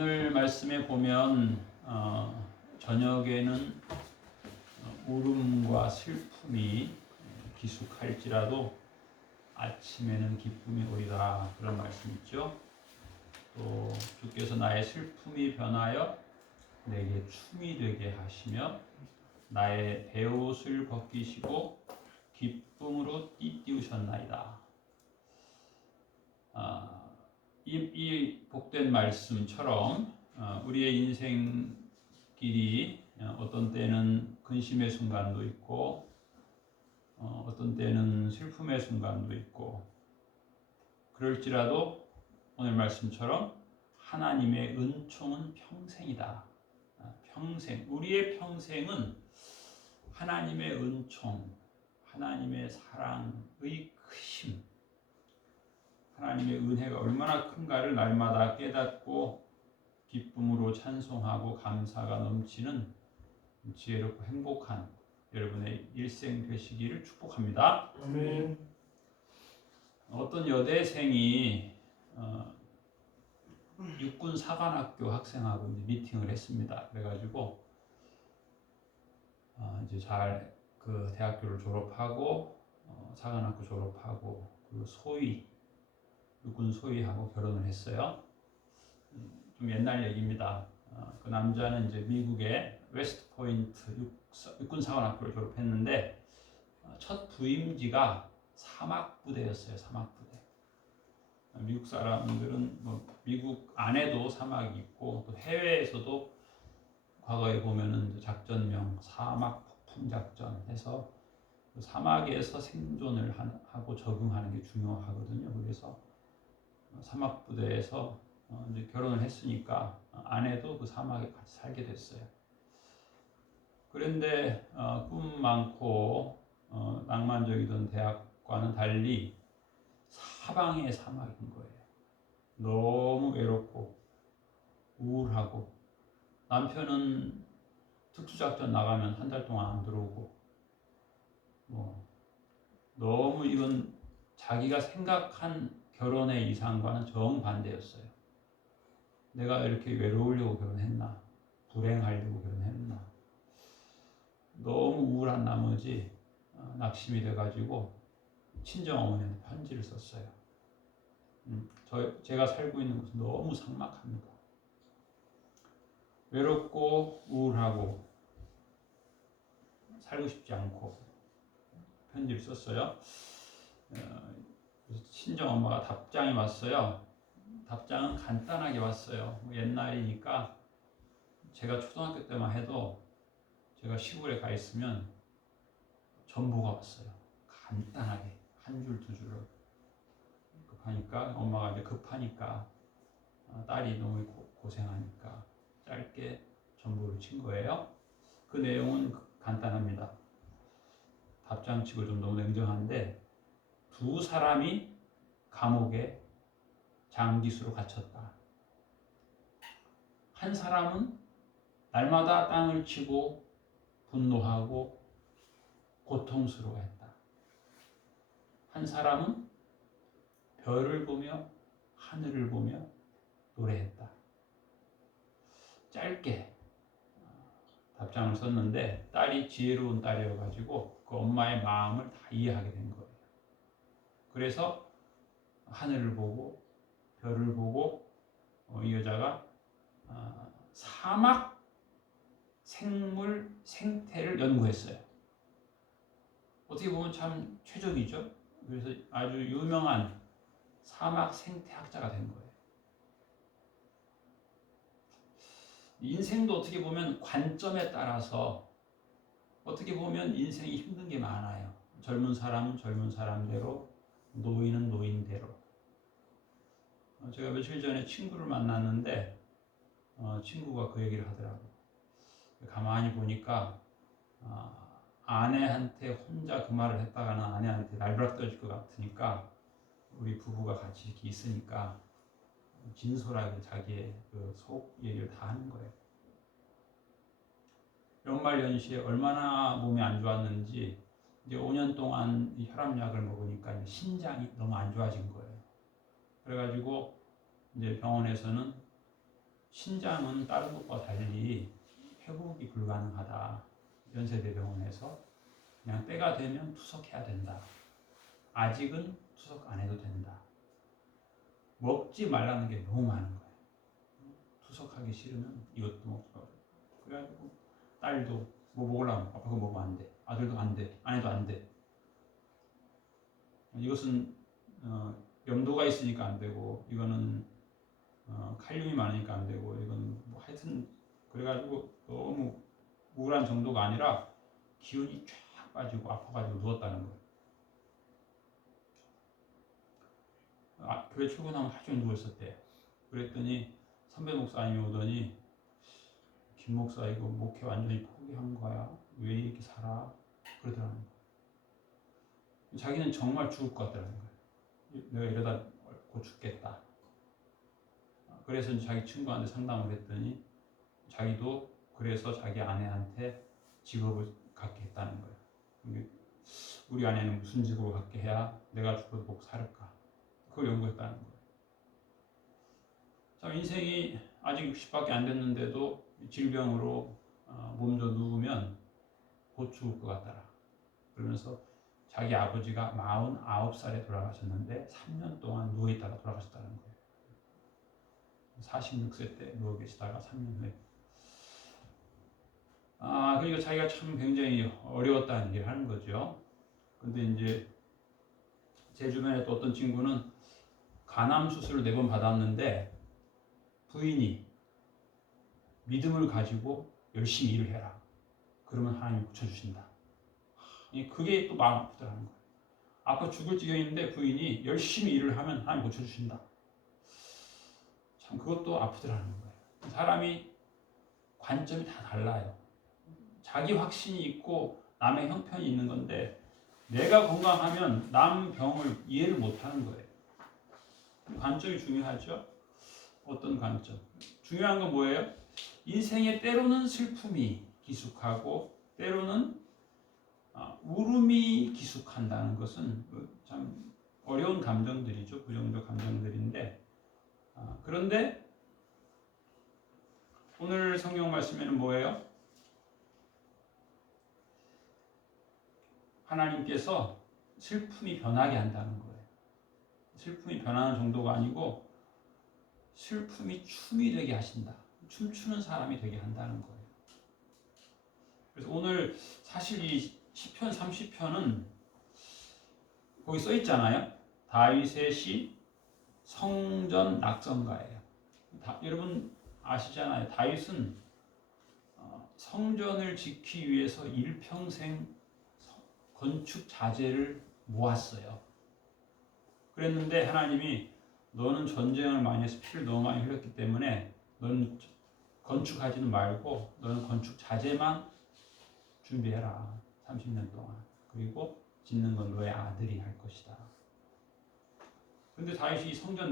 오늘 말씀에 보면 저녁에는 울음과 슬픔이 기숙할지라도 아침에는 기쁨이 오리라, 그런 말씀 있죠. 또 주께서 나의 슬픔이 변하여 내게 춤이 되게 하시며 나의 베옷을 벗기시고 기쁨으로 띠띠우셨나이다. 이 복된 말씀처럼 우리의 인생길이 어떤 때는 근심의 순간도 있고 어떤 때는 슬픔의 순간도 있고, 그럴지라도 오늘 말씀처럼 하나님의 은총은 평생이다. 평생, 우리의 평생은 하나님의 은총, 하나님의 사랑의 크심, 하나님의 은혜가 얼마나 큰가를 날마다 깨닫고 기쁨으로 찬송하고 감사가 넘치는 지혜롭고 행복한 여러분의 일생 되시기를 축복합니다. 아멘. 어떤 여대생이 육군 사관학교 학생하고 이제 미팅을 했습니다. 그래가지고 이제 잘 그 대학교를 졸업하고 사관학교 졸업하고 그 소위 육군 소위하고 결혼을 했어요. 좀 옛날 얘기입니다. 그 남자는 이제 미국의 웨스트 포인트 육군 사관학교를 졸업했는데 첫 부임지가 사막부대였어요. 사막부대. 미국 사람들은 미국 안에도 사막이 있고 또 해외에서도 과거에 보면은 작전명 사막 폭풍 작전 해서 그 사막에서 생존을 하고 적응하는 게 중요하거든요. 그래서 사막부대에서 이제 결혼을 했으니까 아내도 그 사막에 같이 살게 됐어요. 그런데 꿈 많고 낭만적이던 대학과는 달리 사방의 사막인 거예요. 너무 외롭고 우울하고, 남편은 특수작전 나가면 한 달 동안 안 들어오고, 너무 이건 자기가 생각한 결혼의 이상과는 정반대였어요. 내가 이렇게 외로우려고 결혼했나? 불행하려고 결혼했나? 너무 우울한 나머지 낙심이 돼가지고 친정 어머니한테 편지를 썼어요. 제가 살고 있는 곳은 너무 삭막합니다. 외롭고 우울하고 살고 싶지 않고 편지를 썼어요. 친정 엄마가 답장이 왔어요. 답장은 간단하게 왔어요. 옛날이니까 제가 초등학교 때만 해도 제가 시골에 가 있으면 전보가 왔어요. 간단하게 한 줄 두 줄로. 급하니까 엄마가 이제 급하니까 딸이 너무 고생하니까 짧게 전보를 친 거예요. 그 내용은 간단합니다. 답장치고 좀 너무 냉정한데, 두 사람이 감옥에 장기수로 갇혔다. 한 사람은 날마다 땅을 치고 분노하고 고통스러워했다. 한 사람은 별을 보며 하늘을 보며 노래했다. 짧게 답장을 썼는데 딸이 지혜로운 딸이어가지고 그 엄마의 마음을 다 이해하게 된 거예요. 그래서 하늘을 보고 별을 보고 이 여자가 사막 생물 생태를 연구했어요. 어떻게 보면 참 최적이죠. 그래서 아주 유명한 사막 생태학자가 된 거예요. 인생도 어떻게 보면 관점에 따라서 어떻게 보면 인생이 힘든 게 많아요. 젊은 사람은 젊은 사람대로, 노인은 노인대로. 제가 며칠 전에 친구를 만났는데 친구가 그 얘기를 하더라고요. 가만히 보니까 아내한테 혼자 그 말을 했다가는 아내한테 날벼락 떨어질 것 같으니까 우리 부부가 같이 이렇게 있으니까 진솔하게 자기의 그 속 얘기를 다 하는 거예요. 연말연시에 얼마나 몸이 안 좋았는지 이제 5년 동안 이 혈압약을 먹으니까 이제 신장이 너무 안 좋아진 거예요. 그래가지고 이제 병원에서는 신장은 다른 것과 달리 회복이 불가능하다. 연세대병원에서 그냥 때가 되면 투석해야 된다. 아직은 투석 안 해도 된다. 먹지 말라는 게 너무 많은 거예요. 투석하기 싫으면 이것도 먹지 말고. 그래가지고 딸도 뭐 먹으려면 아빠 그거 먹으면 안 돼. 아들도 안 돼. 아내도 안 돼. 이것은 염도가 있으니까 안 되고, 이거는 칼륨이 많으니까 안 되고, 이건 뭐 하여튼 그래가지고 너무 우울한 정도가 아니라 기운이 쫙 빠지고 아파가지고 누웠다는 거예요. 교회 출근하면 하루 종일 누워있었대요. 그랬더니 선배 목사님이 오더니 김 목사 이거 목회 완전히 포기한 거야. 왜 이렇게 살아? 그러더라는 거예요. 자기는 정말 죽을 것 같다는 거예요. 내가 이러다 곧 죽겠다. 그래서 자기 친구한테 상담을 했더니 자기도 그래서 자기 아내한테 직업을 갖게 했다는 거예요. 우리 아내는 무슨 직업을 갖게 해야 내가 죽어도 복 살을까? 그걸 연구했다는 거예요. 참 인생이 아직 60밖에 안 됐는데도 질병으로 몸져 누우면 곧 죽을 것 같더라. 그러면서 자기 아버지가 49살에 돌아가셨는데 3년 동안 누워있다가 돌아가셨다는 거예요. 46세 때 누워 계시다가 3년 후에. 그러니까 자기가 참 굉장히 어려웠다는 얘기를 하는 거죠. 근데 이제 제 주변에 또 어떤 친구는 간암 수술을 4번 받았는데 부인이 믿음을 가지고 열심히 일을 해라. 그러면 하나님이 고쳐주신다. 그게 또 마음 아프더라는 거예요. 아파 죽을 지경인데 부인이 열심히 일을 하면 하나님 고쳐주신다. 참 그것도 아프더라는 거예요. 사람이 관점이 다 달라요. 자기 확신이 있고 남의 형편이 있는 건데 내가 건강하면 남 병을 이해를 못하는 거예요. 관점이 중요하죠. 어떤 관점? 중요한 건 뭐예요? 인생에 때로는 슬픔이 기숙하고 때로는 울음이 기숙한다는 것은 참 어려운 감정들이죠. 부정적 감정들인데 그런데 오늘 성경 말씀에는 뭐예요? 하나님께서 슬픔이 변하게 한다는 거예요. 슬픔이 변하는 정도가 아니고 슬픔이 춤이 되게 하신다. 춤추는 사람이 되게 한다는 거예요. 그래서 오늘 사실 이 시편 30편은 거기 써 있잖아요. 다윗의 시 성전 낙성가예요. 여러분 아시잖아요. 다윗은 성전을 짓기 위해서 일평생 건축 자재를 모았어요. 그랬는데 하나님이 너는 전쟁을 많이 해서 피를 너무 많이 흘렸기 때문에 너는 건축하지는 말고 너는 건축 자재만 준비해라. 30년 동안. 그리고 짓는 건 너의 아들이 할 것이다. 그런데 다윗이 성전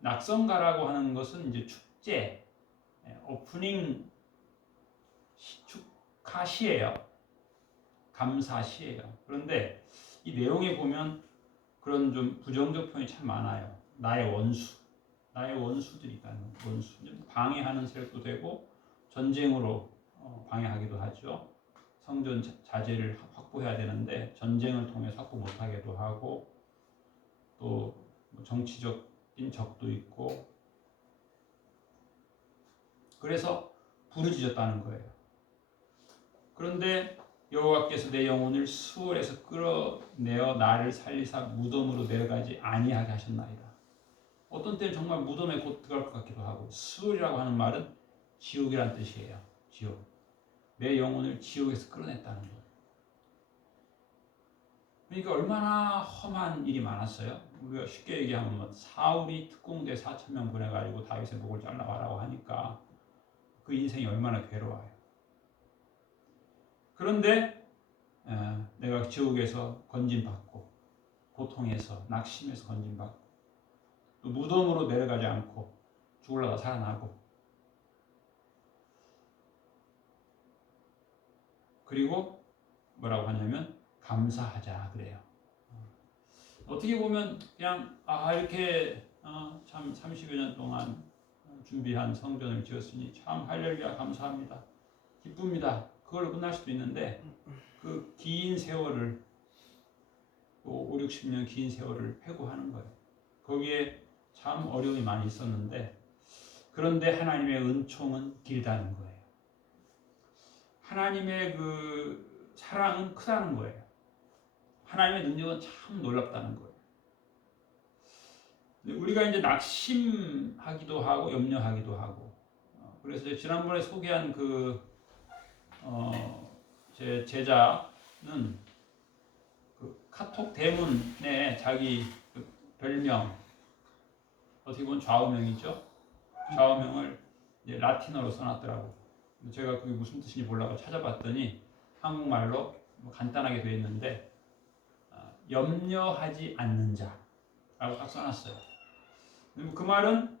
낙성가라고 하는 것은 이제 축제, 오프닝 축하시예요. 감사시예요. 그런데 이 내용에 보면 그런 좀 부정적 표현이 참 많아요. 나의 원수들이 있다는 원수. 방해하는 세력도 되고 전쟁으로 방해하기도 하죠. 성전 자재를 확보해야 되는데 전쟁을 통해서 확보 못하게도 하고 또 정치적인 적도 있고 그래서 부르짖었다는 거예요. 그런데 여호와께서 내 영혼을 수월에서 끌어내어 나를 살리사 무덤으로 내려가지 아니하게 하셨나이다. 어떤 때는 정말 무덤에 곧 들어갈 것 같기도 하고 수월이라고 하는 말은 지옥이란 뜻이에요. 지옥. 내 영혼을 지옥에서 끌어냈다는 거예요. 그러니까 얼마나 험한 일이 많았어요. 우리가 쉽게 얘기하면 사울이 특공대 4,000명 보내가지고 다윗의 목을 잘라와라고 하니까 그 인생이 얼마나 괴로워요. 그런데 내가 지옥에서 건진받고 고통에서 낙심해서 건진받고 또 무덤으로 내려가지 않고 죽으려다 살아나고 그리고 뭐라고 하냐면 감사하자 그래요. 어떻게 보면 그냥 이렇게 참 30여 년 동안 준비한 성전을 지었으니 참 할렐루야 감사합니다. 기쁩니다. 그걸로 끝날 수도 있는데 그 긴 세월을 5, 60년 긴 세월을 회고하는 거예요. 거기에 참 어려움이 많이 있었는데 그런데 하나님의 은총은 길다는 거예요. 하나님의 그 사랑은 크다는 거예요. 하나님의 능력은 참 놀랍다는 거예요. 우리가 이제 낙심하기도 하고 염려하기도 하고 그래서 지난번에 소개한 제 제자는 그 카톡 대문에 자기 그 별명 어떻게 보면 좌우명이죠. 좌우명을 이제 라틴어로 써놨더라고. 제가 그게 무슨 뜻인지 몰라서 찾아봤더니 한국말로 뭐 간단하게 되어 있는데 염려하지 않는 자라고 딱 써놨어요. 그 말은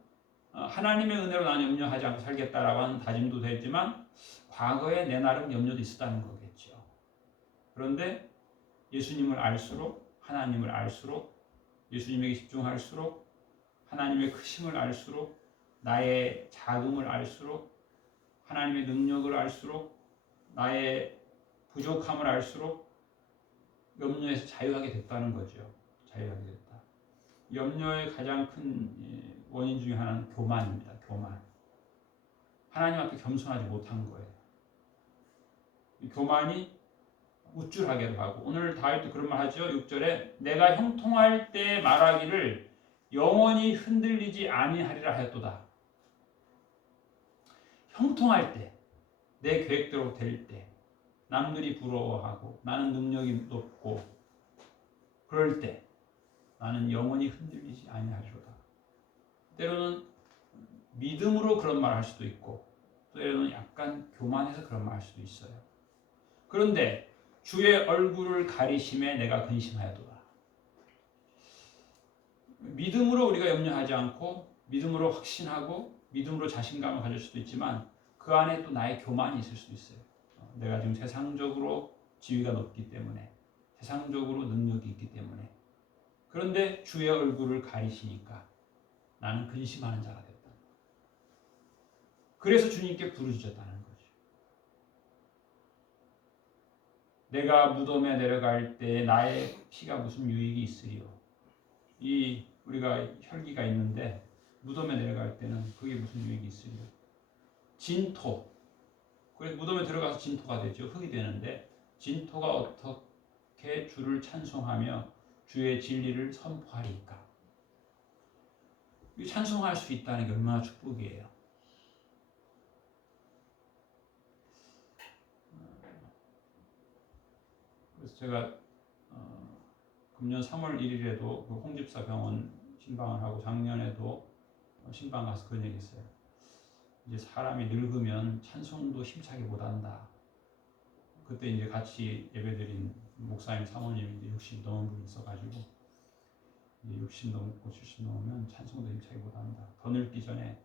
하나님의 은혜로 난 염려하지 않고 살겠다라고 하는 다짐도 되지만 과거에 내 나름 염려도 있었다는 거겠죠. 그런데 예수님을 알수록 하나님을 알수록 예수님에게 집중할수록 하나님의 크심을 알수록 나의 작음을 알수록 하나님의 능력을 알수록 나의 부족함을 알수록 염려에서 자유하게 됐다는 거죠. 자유하게 됐다. 염려의 가장 큰 원인 중에 하나는 교만입니다. 교만. 하나님 앞에 겸손하지 못한 거예요. 교만이 우쭐하게도 하고 오늘 다윗도 그런 말 하죠. 6절에 내가 형통할 때 말하기를 영원히 흔들리지 아니하리라 하였도다. 형통할 때, 내 계획대로 될 때, 남들이 부러워하고 나는 능력이 높고 그럴 때 나는 영원히 흔들리지 아니하리로다. 때로는 믿음으로 그런 말을 할 수도 있고 때로는 약간 교만해서 그런 말을 할 수도 있어요. 그런데 주의 얼굴을 가리심에 내가 근심하여도다. 믿음으로 우리가 염려하지 않고 믿음으로 확신하고 믿음으로 자신감을 가질 수도 있지만 그 안에 또 나의 교만이 있을 수도 있어요. 내가 지금 세상적으로 지위가 높기 때문에 세상적으로 능력이 있기 때문에 그런데 주의 얼굴을 가리시니까 나는 근심하는 자가 됐다. 그래서 주님께 부르짖었다는 거죠. 내가 무덤에 내려갈 때 나의 피가 무슨 유익이 있으리요. 우리가 혈기가 있는데 무덤에 내려갈 때는 그게 무슨 유익이 있으리요. 진토. 그래서 무덤에 들어가서 진토가 되죠. 흙이 되는데 진토가 어떻게 주를 찬송하며 주의 진리를 선포하리까. 찬송할 수 있다는 게 얼마나 축복이에요. 그래서 제가 금년 3월 1일에도 그 홍집사 병원 신방을 하고 작년에도 신방 가서 그런 얘기 했어요. 이제 사람이 늙으면 찬송도 힘차게 못한다. 그때 이제 같이 예배드린 목사님 사모님이 이제 60 넘은 분이 있어가지고 이제 60 넘고 70 넘으면 찬송도 힘차게 못한다. 더 늙기 전에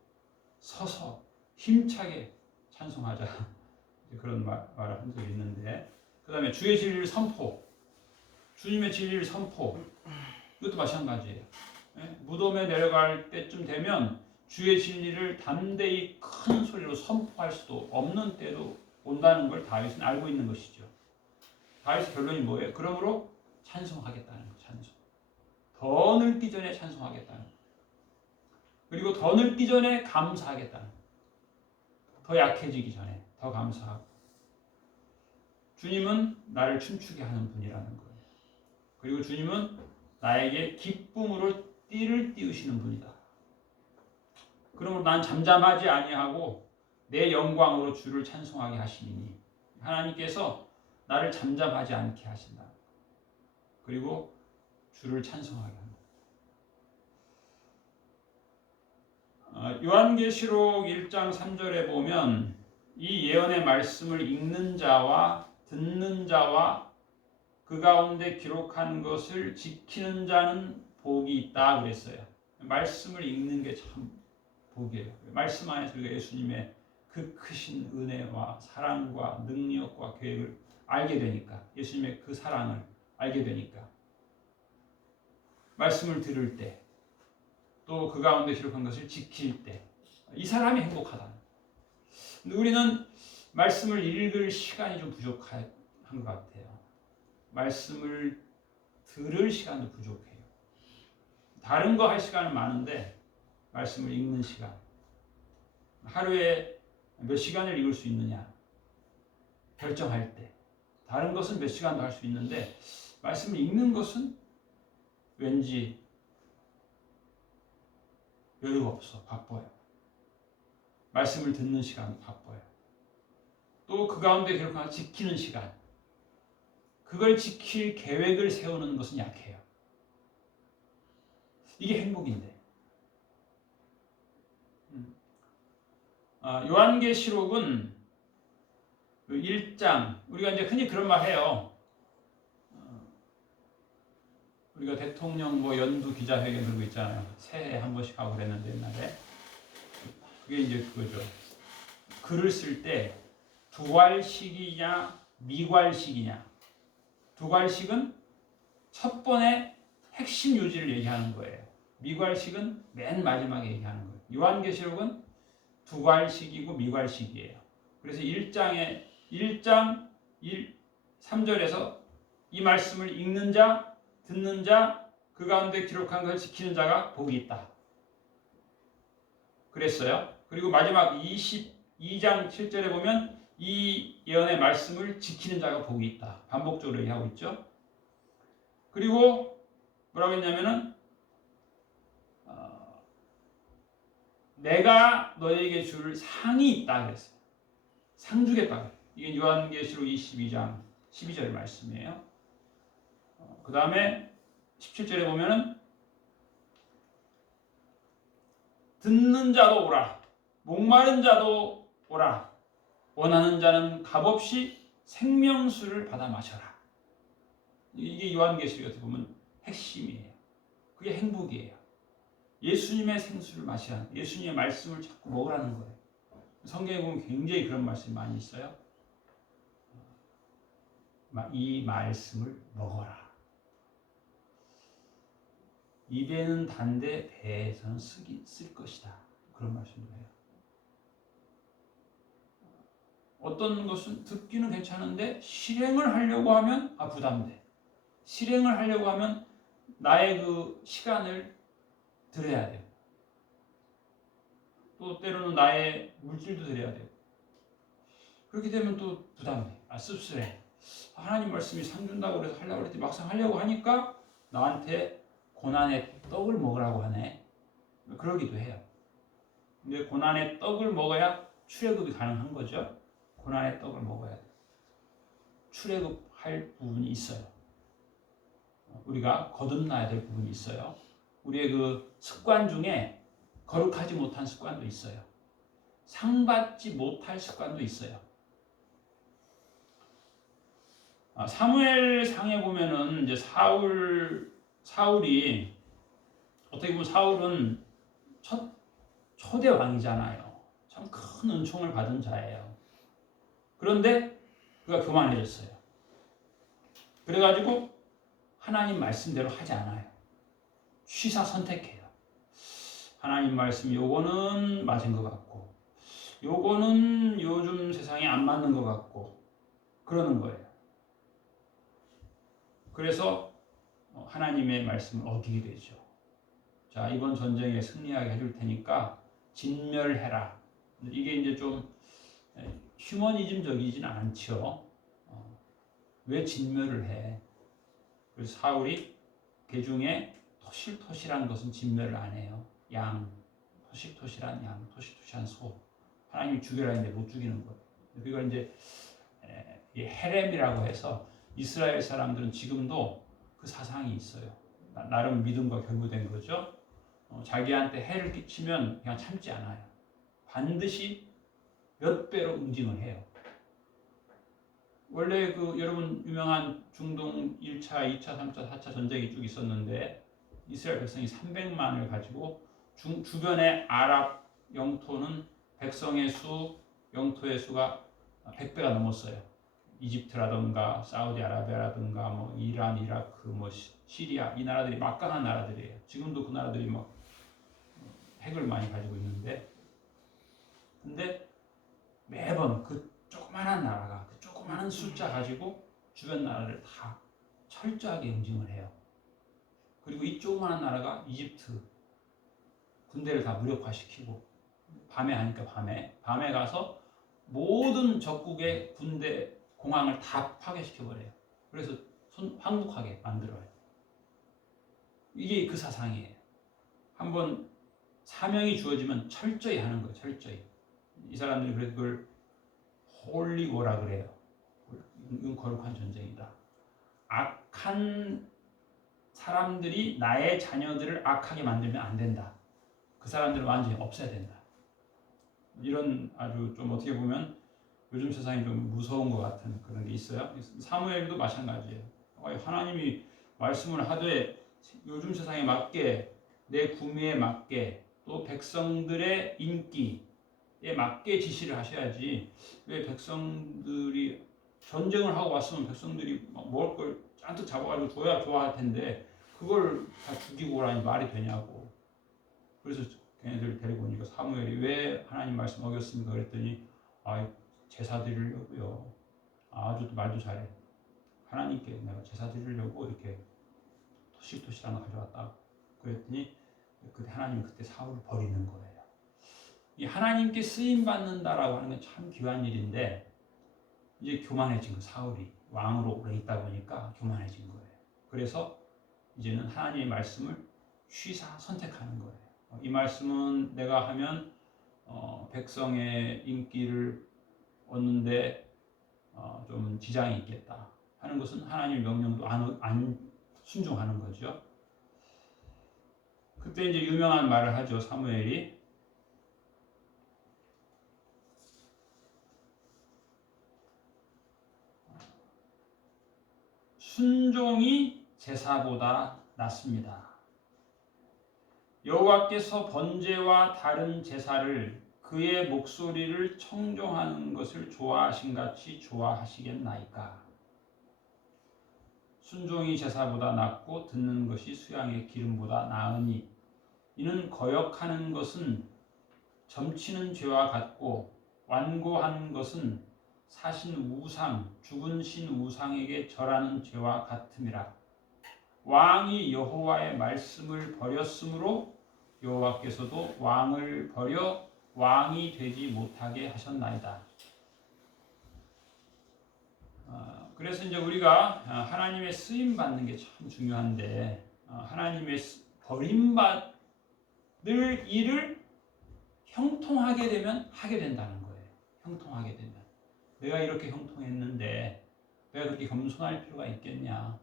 서서 힘차게 찬송하자. 이제 그런 말을 한 적이 있는데 그 다음에 주의 진리를 선포. 주님의 진리를 선포. 이것도 마찬가지예요. 무덤에 내려갈 때쯤 되면 주의 진리를 담대히 큰 소리로 선포할 수도 없는 때도 온다는 걸 다윗은 알고 있는 것이죠. 다윗의 결론이 뭐예요? 그러므로 찬송하겠다는 거. 찬송. 더 늙기 전에 찬송하겠다는 거. 그리고 더 늙기 전에 감사하겠다는 거. 더 약해지기 전에 더 감사하고. 주님은 나를 춤추게 하는 분이라는 거예요. 그리고 주님은 나에게 기쁨으로 띠를 띄우시는 분이다. 그러므로 난 잠잠하지 아니하고 내 영광으로 주를 찬송하게 하시니 하나님께서 나를 잠잠하지 않게 하신다. 그리고 주를 찬송하게 한다. 요한계시록 1장 3절에 보면 이 예언의 말씀을 읽는 자와 듣는 자와 그 가운데 기록한 것을 지키는 자는 복이 있다 그랬어요. 말씀을 읽는 게 참 복이에요. 말씀 안에서 우리가 예수님의 그 크신 은혜와 사랑과 능력과 계획을 알게 되니까 예수님의 그 사랑을 알게 되니까 말씀을 들을 때 또 그 가운데 기록한 것을 지킬 때 이 사람이 행복하다. 근데 우리는 말씀을 읽을 시간이 좀 부족한 것 같아요. 말씀을 들을 시간도 부족해요. 다른 거 할 시간은 많은데 말씀을 읽는 시간. 하루에 몇 시간을 읽을 수 있느냐 결정할 때. 다른 것은 몇 시간도 할 수 있는데 말씀을 읽는 것은 왠지 여유가 없어. 바빠요. 말씀을 듣는 시간도 바빠요. 또 그 가운데 결국 지키는 시간. 그걸 지킬 계획을 세우는 것은 약해요. 이게 행복인데. 요한계시록은 1장, 우리가 이제 흔히 그런 말 해요. 우리가 대통령 뭐 연두 기자회견 그런 거 있잖아요. 새해 한 번씩 하고 그랬는데 옛날에. 그게 이제 그거죠. 글을 쓸 때 두괄식이냐 미괄식이냐. 두괄식은 첫 번에 핵심 요지를 얘기하는 거예요. 미괄식은 맨 마지막에 얘기하는 거예요. 요한계시록은 두괄식이고 미괄식이에요. 그래서 1장 3절에서 이 말씀을 읽는 자, 듣는 자, 그 가운데 기록한 것을 지키는 자가 복이 있다. 그랬어요. 그리고 마지막 22장 7절에 보면 이 예언의 말씀을 지키는 자가 복이 있다. 반복적으로 얘기하고 있죠. 그리고 뭐라고 했냐면은 내가 너에게 줄 상이 있다 그랬어요. 상 주겠다. 이게 요한계시록 22장 12절 말씀이에요. 그 다음에 17절에 보면은 듣는 자도 오라, 목마른 자도 오라, 원하는 자는 값없이 생명수를 받아 마셔라. 이게 요한계시록에 어떻게 보면 핵심이에요. 그게 행복이에요. 예수님의 생수를 마시라는, 예수님의 말씀을 자꾸 먹으라는 거예요. 성경에 보면 굉장히 그런 말씀이 많이 있어요. 이 말씀을 먹어라. 입에는 단데 배에서는 쓸 것이다. 그런 말씀도 해요. 어떤 것은 듣기는 괜찮은데 실행을 하려고 하면 부담돼. 실행을 하려고 하면 나의 그 시간을 들여야 돼요. 또 때로는 나의 물질도 들여야 돼요. 그렇게 되면 또 부담돼. 씁쓸해. 하나님 말씀이 상 준다고 그래서 하려고 그랬더니 막상 하려고 하니까 나한테 고난의 떡을 먹으라고 하네. 그러기도 해요. 근데 고난의 떡을 먹어야 출애굽이 가능한 거죠. 고난의 떡을 먹어야 돼. 출애굽할 부분이 있어요. 우리가 거듭나야 될 부분이 있어요. 우리의 그 습관 중에 거룩하지 못한 습관도 있어요. 상받지 못할 습관도 있어요. 사무엘상에 보면은 이제 사울이 어떻게 보면 사울은 초대 왕이잖아요. 참 큰 은총을 받은 자예요. 그런데 그가 교만해졌어요. 그래가지고 하나님 말씀대로 하지 않아요. 취사 선택해요. 하나님 말씀 요거는 맞은 것 같고 요거는 요즘 세상에 안 맞는 것 같고 그러는 거예요. 그래서 하나님의 말씀을 어기게 되죠. 자, 이번 전쟁에 승리하게 해줄 테니까 진멸해라. 이게 이제 좀 휴머니즘적이진 않죠. 왜 진멸을 해? 그래서 사울이 개중에 토실토실한 것은 진멸을 안 해요. 양, 토실토실한 양, 토실토실한 소. 하나님이 죽여라 했는데 못 죽이는 거예요. 그걸 이제 헤렘이라고 해서 이스라엘 사람들은 지금도 그 사상이 있어요. 나름 믿음과 결부된 거죠. 자기한테 해를 끼치면 그냥 참지 않아요. 반드시 몇 배로 응징을 해요. 원래 그 여러분 유명한 중동 1차, 2차, 3차, 4차 전쟁이 쭉 있었는데 이스라엘 백성이 300만을 가지고 주변의 아랍 영토는 백성의 수, 영토의 수가 100배가 넘었어요. 이집트라든가 사우디아라비아라든가 뭐 이란, 이라크, 뭐 시리아 이 나라들이 막강한 나라들이에요. 지금도 그 나라들이 막 핵을 많이 가지고 있는데 근데 매번 그 조그마한 나라가 그 조그마한 숫자 가지고 주변 나라를 다 철저하게 응징을 해요. 그리고 이 조그마한 나라가 이집트 군대를 다 무력화시키고 밤에 하니까 밤에 가서 모든 적국의 군대 공항을 다 파괴시켜버려요. 그래서 황국하게 만들어요. 이게 그 사상이에요. 한번 사명이 주어지면 철저히 하는 거예요. 철저히. 이 사람들이 그래서 그걸 홀리워라 그래요. 이건 거룩한 전쟁이다. 악한 사람들이 나의 자녀들을 악하게 만들면 안 된다. 그 사람들을 완전히 없애야 된다. 이런 아주 좀 어떻게 보면 요즘 세상이 좀 무서운 것 같은 그런 게 있어요. 사무엘도 마찬가지예요. 하나님이 말씀을 하되 요즘 세상에 맞게 내 구미에 맞게 또 백성들의 인기에 맞게 지시를 하셔야지. 왜 백성들이 전쟁을 하고 왔으면 백성들이 먹을 걸 잔뜩 잡아가지고 줘야 좋아할 텐데 그걸 다 죽이고 오라니 말이 되냐고. 그래서 걔네들 데리고 오니까 사무엘이 왜 하나님 말씀 어겼습니까? 그랬더니 제사 드리려고요. 아주 말도 잘해. 하나님께 내가 제사 드리려고 이렇게 토실토실 하나 가져왔다. 그랬더니 그때 하나님이 그때 사울을 버리는 거예요. 이 하나님께 쓰임 받는다라고 하는 건 참 귀한 일인데 이제 교만해진 거 사울이 왕으로 오래 있다 보니까 교만해진 거예요. 그래서 이제는 하나님의 말씀을 취사 선택하는 거예요. 이 말씀은 내가 하면 백성의 인기를 얻는데 좀 지장이 있겠다 하는 것은 하나님의 명령도 안 순종하는 거죠. 그때 이제 유명한 말을 하죠. 사무엘이 순종이 제사보다 낫습니다. 여호와께서 번제와 다른 제사를 그의 목소리를 청종하는 것을 좋아하신 같이 좋아하시겠나이까. 순종이 제사보다 낫고 듣는 것이 수양의 기름보다 나으니 이는 거역하는 것은 점치는 죄와 같고 완고한 것은 사신 우상, 죽은 신 우상에게 절하는 죄와 같음이라. 왕이 여호와의 말씀을 버렸으므로 여호와께서도 왕을 버려 왕이 되지 못하게 하셨나이다. 그래서 이제 우리가 하나님의 쓰임 받는 게 참 중요한데 하나님의 버림받을 일을 형통하게 되면 하게 된다는 거예요. 형통하게 되면 내가 이렇게 형통했는데 내가 그렇게 겸손할 필요가 있겠냐?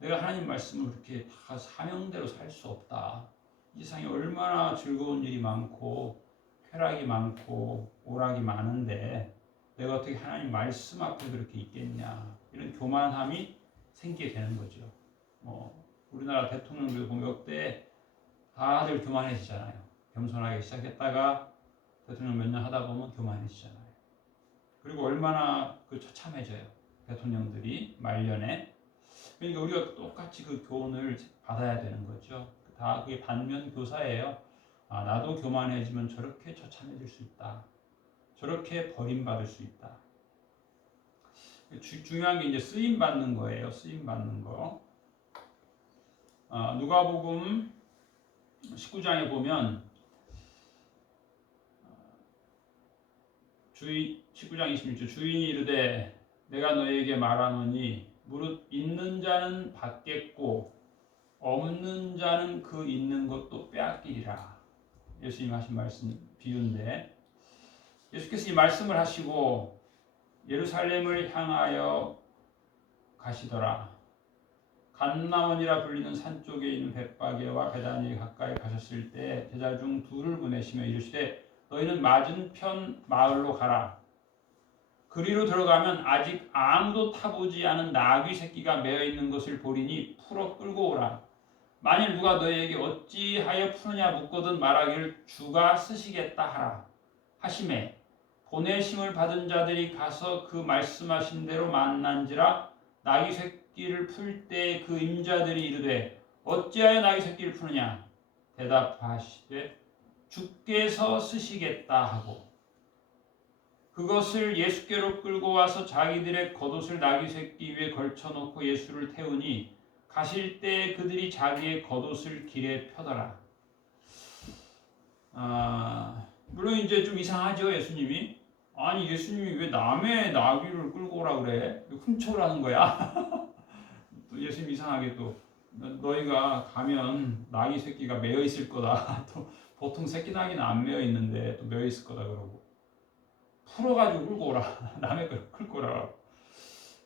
내가 하나님 말씀을 그렇게 다 사명대로 살 수 없다. 이 세상에 얼마나 즐거운 일이 많고 쾌락이 많고 오락이 많은데 내가 어떻게 하나님 말씀 앞에 그렇게 있겠냐? 이런 교만함이 생기게 되는 거죠. 우리나라 대통령들 보면 역대 다들 교만해지잖아요. 겸손하게 시작했다가 대통령 몇 년 하다 보면 교만해지잖아요. 그리고 얼마나 처참해져요. 대통령들이 말년에. 그러니까 우리가 똑같이 그 교훈을 받아야 되는 거죠. 다 그게 반면 교사예요. 나도 교만해지면 저렇게 처참해질 수 있다. 저렇게 버림받을 수 있다. 중요한 게 이제 쓰임 받는 거예요. 쓰임 받는 거. 누가복음 19장에 보면 19장 26절 주인이 이르되 내가 너에게 말하노니 무릇 있는 자는 받겠고 없는 자는 그 있는 것도 빼앗기리라. 예수님 하신 말씀 비유인데 예수께서 이 말씀을 하시고 예루살렘을 향하여 가시더라. 감람원이라 불리는 산 쪽에 있는 벳바게와 베다니에 가까이 가셨을 때 제자 중 둘을 보내시며 이르시되 너희는 맞은편 마을로 가라. 그리로 들어가면 아직 아무도 타보지 않은 나귀 새끼가 매어 있는 것을 보리니 풀어 끌고 오라. 만일 누가 너희에게 어찌하여 푸느냐 묻거든 말하기를 주가 쓰시겠다 하라. 하시매 보내심을 받은 자들이 가서 그 말씀하신 대로 만난지라. 나귀 새끼를 풀 때 그 임자들이 이르되 어찌하여 나귀 새끼를 푸느냐 대답하시되 주께서 쓰시겠다 하고 그것을 예수께로 끌고 와서 자기들의 겉옷을 나귀 새끼 위에 걸쳐놓고 예수를 태우니 가실 때 그들이 자기의 겉옷을 길에 펴더라. 물론 이제 좀 이상하죠, 예수님이. 아니, 예수님이 왜 남의 나귀를 끌고 오라 그래? 훔쳐오라는 거야? 또 예수님 이상하게 또 너희가 가면 나귀 새끼가 매여 있을 거다. 또 보통 새끼 나귀는 안 매여 있는데 또 매여 있을 거다 그러고 풀어가지고 끌고 오라. 남의 걸 끌고 오라.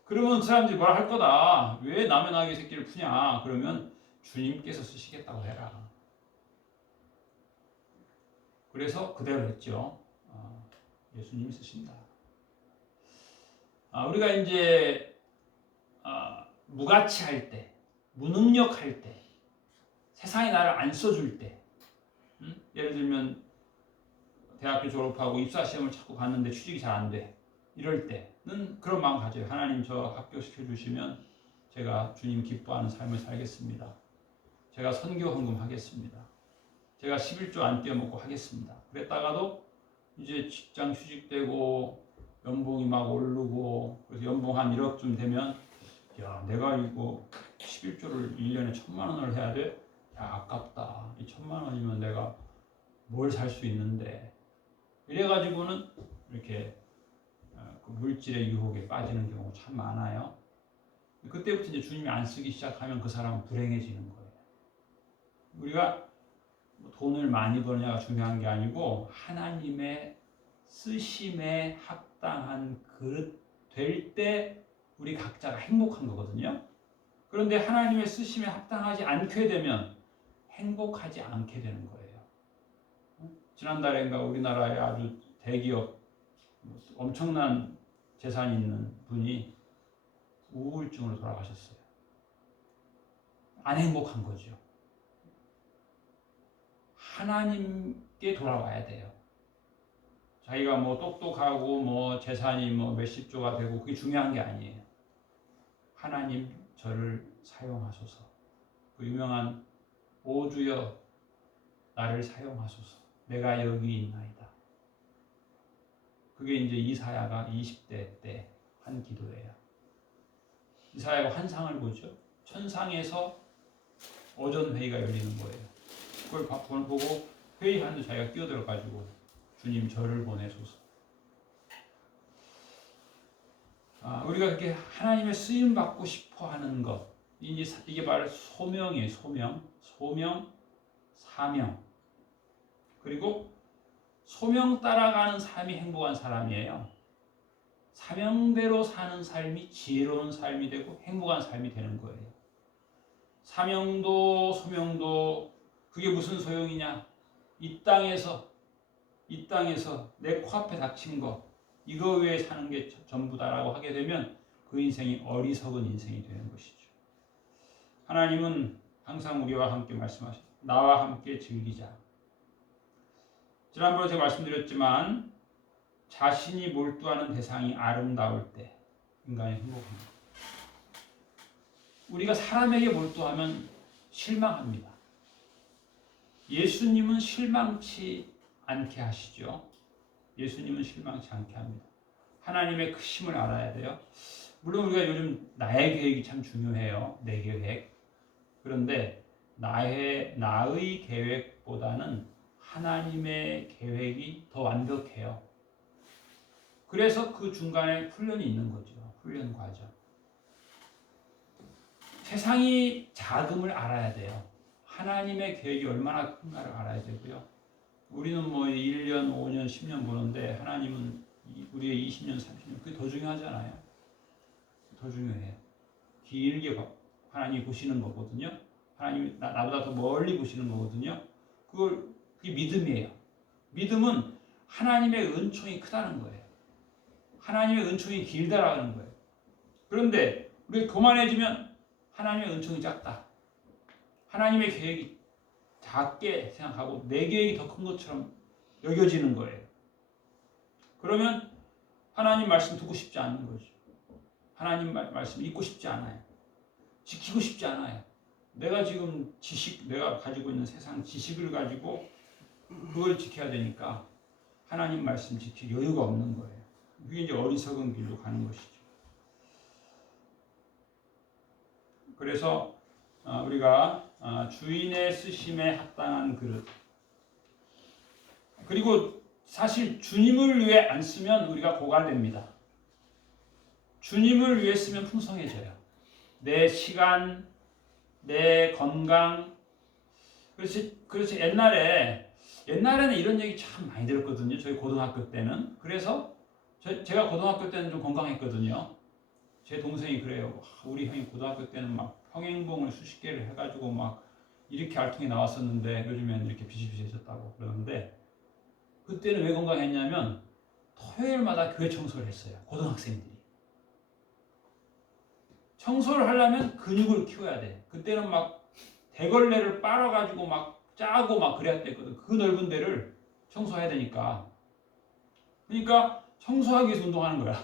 그러면 그 사람들이 뭐라 할 거다. 왜 남의 나귀 새끼를 푸냐? 그러면 주님께서 쓰시겠다고 해라. 그래서 그대로 했죠. 예수님이 쓰신다. 우리가 이제 무가치할 때, 무능력할 때, 세상이 나를 안 써줄 때, 예를 들면 대학교 졸업하고 입사 시험을 자꾸 봤는데 취직이 잘 안 돼. 이럴 때는 그런 마음 가져요. 하나님 저 합격시켜 주시면 제가 주님 기뻐하는 삶을 살겠습니다. 제가 선교 헌금 하겠습니다. 제가 11조 안 떼어먹고 하겠습니다. 그랬다가도 이제 직장 취직되고 연봉이 막 오르고 그래서 연봉 한 1억쯤 되면 야 내가 이거 11조를 1년에 1,000만 원을 해야 돼? 야 아깝다. 이 1,000만 원이면 내가 뭘 살 수 있는데 이래가지고는 이렇게 그 물질의 유혹에 빠지는 경우가 참 많아요. 그때부터 이제 주님이 안 쓰기 시작하면 그 사람은 불행해지는 거예요. 우리가 돈을 많이 버느냐가 중요한 게 아니고 하나님의 쓰심에 합당한 그릇 될 때 우리 각자가 행복한 거거든요. 그런데 하나님의 쓰심에 합당하지 않게 되면 행복하지 않게 되는 거예요. 지난달인가 우리나라의 아주 대기업 엄청난 재산이 있는 분이 우울증으로 돌아가셨어요. 안 행복한 거죠. 하나님께 돌아와야 돼요. 자기가 뭐 똑똑하고 뭐 재산이 뭐 몇십 조가 되고 그게 중요한 게 아니에요. 하나님 저를 사용하소서. 그 유명한 오 주여 나를 사용하소서. 내가 여기 있나이다. 그게 이제 이사야가 20대 때 한 기도예요. 이사야가 환상을 보죠. 천상에서 오전 회의가 열리는 거예요. 그걸 보고 회의하는데 자기가 끼어들어가지고 주님 저를 보내소서. 우리가 그렇게 하나님의 쓰임 받고 싶어하는 것, 이게 바로 소명이에요. 소명, 사명. 그리고 소명 따라가는 삶이 행복한 사람이에요. 사명대로 사는 삶이 지혜로운 삶이 되고 행복한 삶이 되는 거예요. 사명도 소명도 그게 무슨 소용이냐? 이 땅에서 내 코앞에 닥친 거 이거 외에 사는 게 전부다라고 하게 되면 그 인생이 어리석은 인생이 되는 것이죠. 하나님은 항상 우리와 함께 말씀하시죠. 나와 함께 즐기자. 지난번에 제가 말씀드렸지만 자신이 몰두하는 대상이 아름다울 때 인간이 행복합니다. 우리가 사람에게 몰두하면 실망합니다. 예수님은 실망치 않게 하시죠. 예수님은 실망치 않게 합니다. 하나님의 크심을 알아야 돼요. 물론 우리가 요즘 나의 계획이 참 중요해요. 내 계획. 그런데 나의 계획보다는 하나님의 계획이 더 완벽해요. 그래서 그 중간에 훈련이 있는 거죠. 훈련 과정. 세상이 작음을 알아야 돼요. 하나님의 계획이 얼마나 큰가를 알아야 되고요. 우리는 뭐 1년, 5년, 10년 보는데 하나님은 우리의 20년, 30년 그게 더 중요하잖아요. 더 중요해요. 길게 하나님이 보시는 거거든요. 하나님이 나보다 더 멀리 보시는 거거든요. 그게 믿음이에요. 믿음은 하나님의 은총이 크다는 거예요. 하나님의 은총이 길다라는 거예요. 그런데 우리가 교만해지면 하나님의 은총이 작다. 하나님의 계획이 작게 생각하고 내 계획이 더 큰 것처럼 여겨지는 거예요. 그러면 하나님 말씀 듣고 싶지 않은 거죠. 하나님 말씀 읽고 싶지 않아요. 지키고 싶지 않아요. 내가 지금 내가 가지고 있는 세상 지식을 가지고 그걸 지켜야 되니까 하나님 말씀 지킬 여유가 없는 거예요. 그게 이제 어리석은 길로 가는 것이죠. 그래서 우리가 주인의 쓰심에 합당한 그릇, 그리고 사실 주님을 위해 안 쓰면 우리가 고갈됩니다. 주님을 위해 쓰면 풍성해져요. 내 시간, 내 건강. 그래서 옛날에는 이런 얘기 참 많이 들었거든요. 저희 고등학교 때는. 그래서 제가 고등학교 때는 좀 건강했거든요. 제 동생이 그래요. 우리 형이 고등학교 때는 막 평행봉을 수십 개를 해가지고 막 이렇게 알통이 나왔었는데 요즘에는 이렇게 비실비실해졌다고 그러는데, 그때는 왜 건강했냐면 토요일마다 교회 청소를 했어요. 고등학생들이. 청소를 하려면 근육을 키워야 돼. 그때는 막 대걸레를 빨아가지고 막 짜고 막 그래야 됐거든. 그 넓은 데를 청소해야 되니까. 그러니까 청소하기 위해서 운동하는 거야.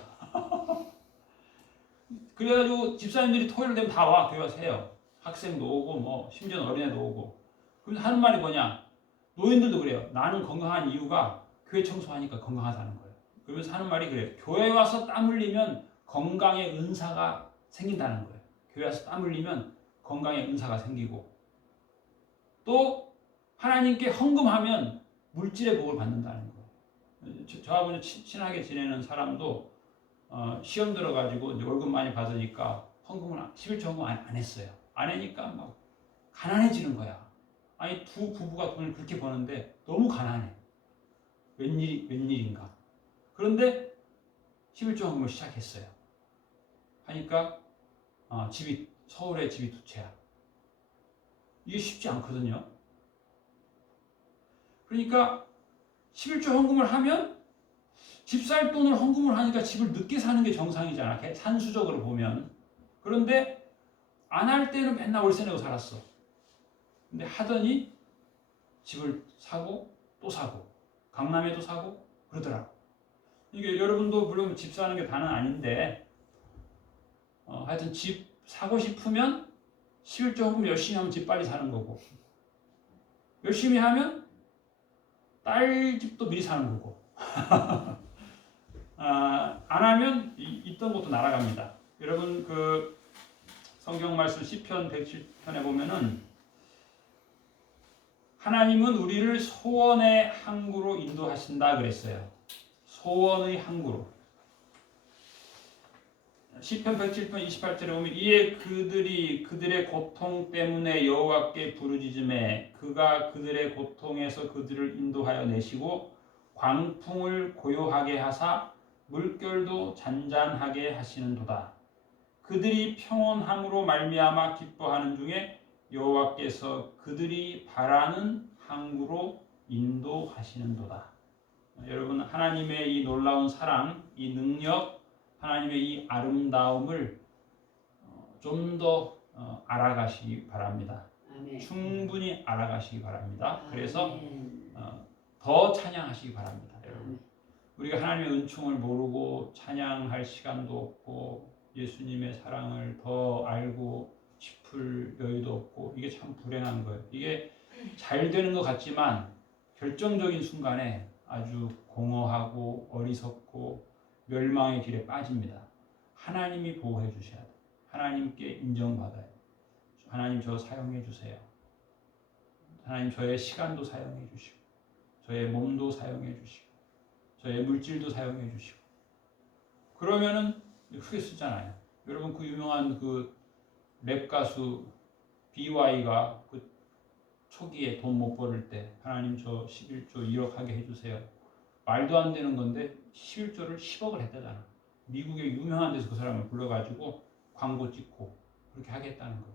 그래가지고 집사님들이 토요일 되면 다 와. 교회 와서 해요. 학생도 오고 뭐 심지어 어린애도 오고. 그래서 하는 말이 뭐냐. 노인들도 그래요. 나는 건강한 이유가 교회 청소하니까 건강하다는 거예요. 그러면서 하는 말이 그래요. 교회 와서 땀 흘리면 건강의 은사가 생긴다는 거예요. 교회 와서 땀 흘리면 건강의 은사가 생기고, 또 하나님께 헌금하면 물질의 복을 받는다는 거예요. 저하고 친하게 지내는 사람도 시험 들어가지고 이제 월급 많이 받으니까 헌금을 11조 헌금 안 했어요. 안 하니까 막 가난해지는 거야. 아니 두 부부가 돈을 그렇게 버는데 너무 가난해. 웬일인가. 그런데 11조 헌금을 시작했어요. 하니까 서울에 집이 두 채야. 이게 쉽지 않거든요. 그러니까 11조 헌금을 하면 집 살 돈을 헌금을 하니까 집을 늦게 사는 게 정상이잖아. 산수적으로 보면. 그런데 안 할 때는 맨날 월세 내고 살았어. 근데 하더니 집을 사고 또 사고 강남에도 사고 그러더라. 이게 여러분도 물론 집 사는 게 다는 아닌데 하여튼 집 사고 싶으면 11조 헌금 열심히 하면 집 빨리 사는 거고, 열심히 하면 딸 집도 미리 사는 거고 안 하면 있던 것도 날아갑니다. 여러분 그 성경 말씀 시편 107편에 보면은 하나님은 우리를 소원의 항구로 인도하신다 그랬어요. 소원의 항구로. 시편 107편 28절에 보면 이에 그들이 그들의 고통 때문에 여호와께 부르짖음에 그가 그들의 고통에서 그들을 인도하여 내시고 광풍을 고요하게 하사 물결도 잔잔하게 하시는도다. 그들이 평온함으로 말미암아 기뻐하는 중에 여호와께서 그들이 바라는 항구로 인도하시는도다. 여러분 하나님의 이 놀라운 사랑, 이 능력, 하나님의 이 아름다움을 좀 더 알아가시기 바랍니다. 아멘. 충분히 알아가시기 바랍니다. 그래서 더 찬양하시기 바랍니다. 여러분 우리가 하나님의 은총을 모르고 찬양할 시간도 없고 예수님의 사랑을 더 알고 싶을 여유도 없고, 이게 참 불행한 거예요. 이게 잘 되는 것 같지만 결정적인 순간에 아주 공허하고 어리석고 멸망의 길에 빠집니다. 하나님이 보호해 주셔야 돼요. 하나님께 인정받아요. 하나님 저 사용해 주세요. 하나님 저의 시간도 사용해 주시고 저의 몸도 사용해 주시고 저의 물질도 사용해 주시고, 그러면은 크게 쓰잖아요. 여러분 그 유명한 그 랩 가수 BY가 그 초기에 돈 못 벌을 때 하나님 저 11조 1억 하게 해주세요. 말도 안 되는 건데 11조를 10억을 했다잖아. 미국의 유명한 데서 그 사람을 불러가지고 광고 찍고 그렇게 하겠다는 거.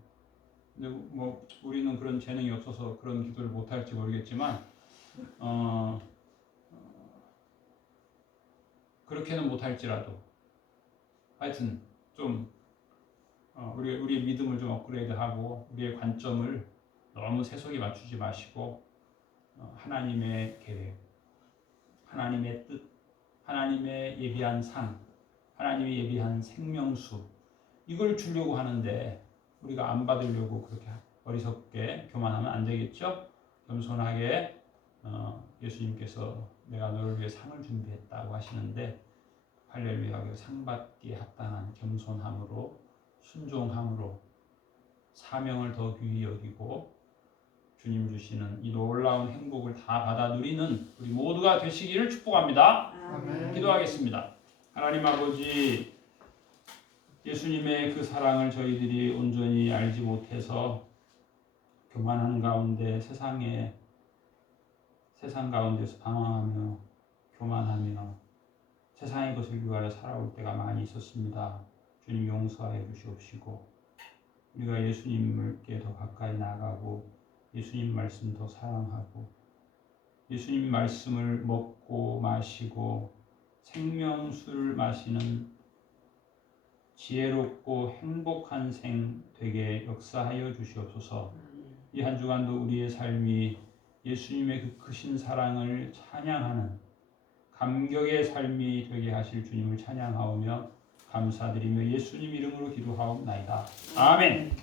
근데 뭐 우리는 그런 재능이 없어서 그런 기도를 못할지 모르겠지만 그렇게는 못할지라도 하여튼 좀 우리의 믿음을 좀 업그레이드하고 우리의 관점을 너무 세속에 맞추지 마시고 하나님의 계획, 하나님의 뜻, 하나님의 예비한 상, 하나님의 예비한 생명수, 이걸 주려고 하는데 우리가 안 받으려고 그렇게 어리석게 교만하면 안 되겠죠? 겸손하게 예수님께서 내가 너를 위해 상을 준비했다고 하시는데 할렐루야, 그 상받기에 합당한 겸손함으로, 순종함으로 사명을 더 귀히 여기고 주님 주시는 이 놀라운 행복을 다 받아 누리는 우리 모두가 되시기를 축복합니다. 아멘. 기도하겠습니다. 하나님 아버지, 예수님의 그 사랑을 저희들이 온전히 알지 못해서 교만하는 가운데 세상 가운데서 방황하며 교만하며 세상의 것을 위하여 살아올 때가 많이 있었습니다. 주님 용서하여 주시옵시고 우리가 예수님께 더 가까이 나가고 예수님 말씀 더 사랑하고 예수님 말씀을 먹고 마시고 생명수를 마시는 지혜롭고 행복한 생 되게 역사하여 주시옵소서. 이 한 주간도 우리의 삶이 예수님의 그 크신 사랑을 찬양하는 감격의 삶이 되게 하실 주님을 찬양하오며 감사드리며 예수님 이름으로 기도하옵나이다. 아멘.